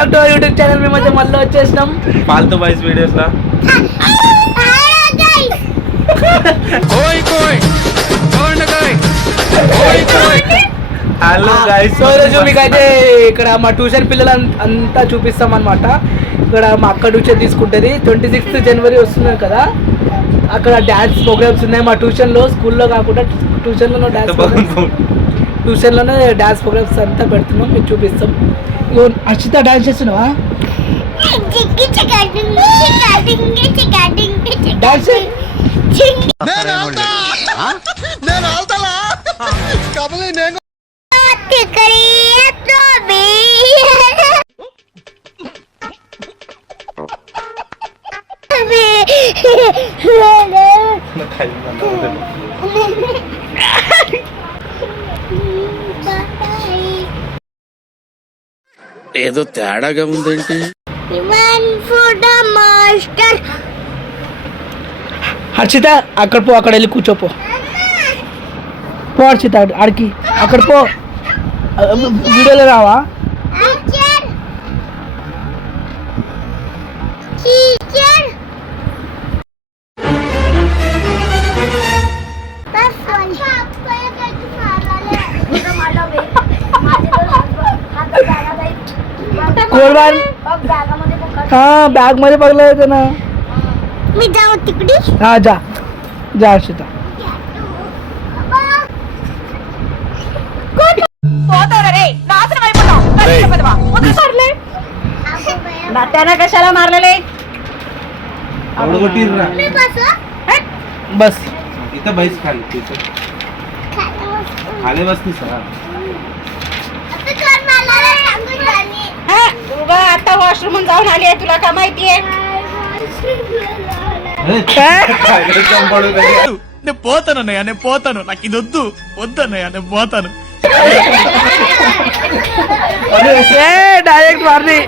YouTube channel మేము అయితే మళ్ళీ వచ్చేసినాం फालतू वाइज वीडियोस ला హలో గైస్. సో ఈరోజు మీకైతే ఇక్కడ మా ట్యూషన్ పిల్లలు అంతా చూపిస్తాం అనమాట. ఇక్కడ మా అక్క ట్యూషన్ తీసుకుంటుంది. 26th జనవరి వస్తున్నారు కదా, అక్కడ డ్యాన్స్ ప్రోగ్రామ్స్ ఉన్నాయి మా ట్యూషన్లో. స్కూల్లో కాకుండా ట్యూషన్లోనే డ్యాన్స్ ప్రోగ్రామ్స్ అంతా పెడుతున్నాం, మీకు చూపిస్తాం. ఇగో అర్షిత డ్యాన్స్ చేస్తున్నావా? డ్యాన్స్ ఏదో తేడాగా ఉందేంటి? హర్షిత అక్కడ పో, అక్కడ వెళ్ళి కూర్చోపో. పో హర్షిత ఆడికి, అక్కడ పో. వీడియోలో రావా? बॅग मध्ये बघला येते ना. मी जाऊ तिकडे. हा जा जा हर्षिता. त्यानं कशाला मारलेले? बस इथं बैस खाली, तिथं खाली बसती सर. आता वॉशरूम जाऊन आली, तुला का माहितीये? నేను పోతానన్నయ్య, నేను పోతాను. నాకు ఇది వద్దు వద్దన్నయ్య, నేను పోతాను. डायरेक्ट मारली.